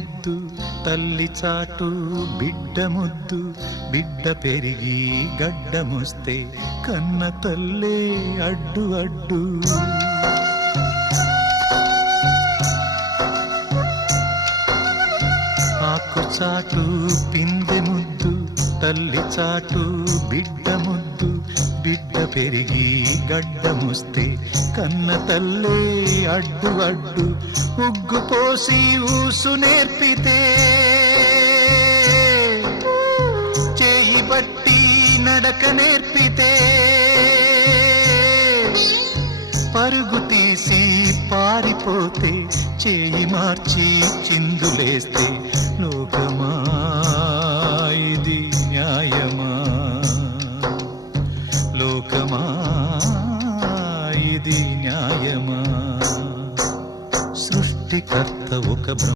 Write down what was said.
ముద్దు తల్లి చాటు బిడ్డ ముద్దు, బిడ్డ పెరిగి గడ్డముస్తే కన్న తల్లే అడ్డు అడ్డు. ఆకు చాటు పిందె ముద్దు తల్లి చాటు బిడ్డ ముద్దు, బిడ్డ పెరిగి గడ్డముస్తే కన్న తల్లే అడ్డు అడ్డు. ఉగ్గు పోసి ఊసు నేర్పితే చేయి బట్టి నడక నేర్పితే, పరుగు తీసి పారిపోతే చేయి మార్చి చిందులేస్తే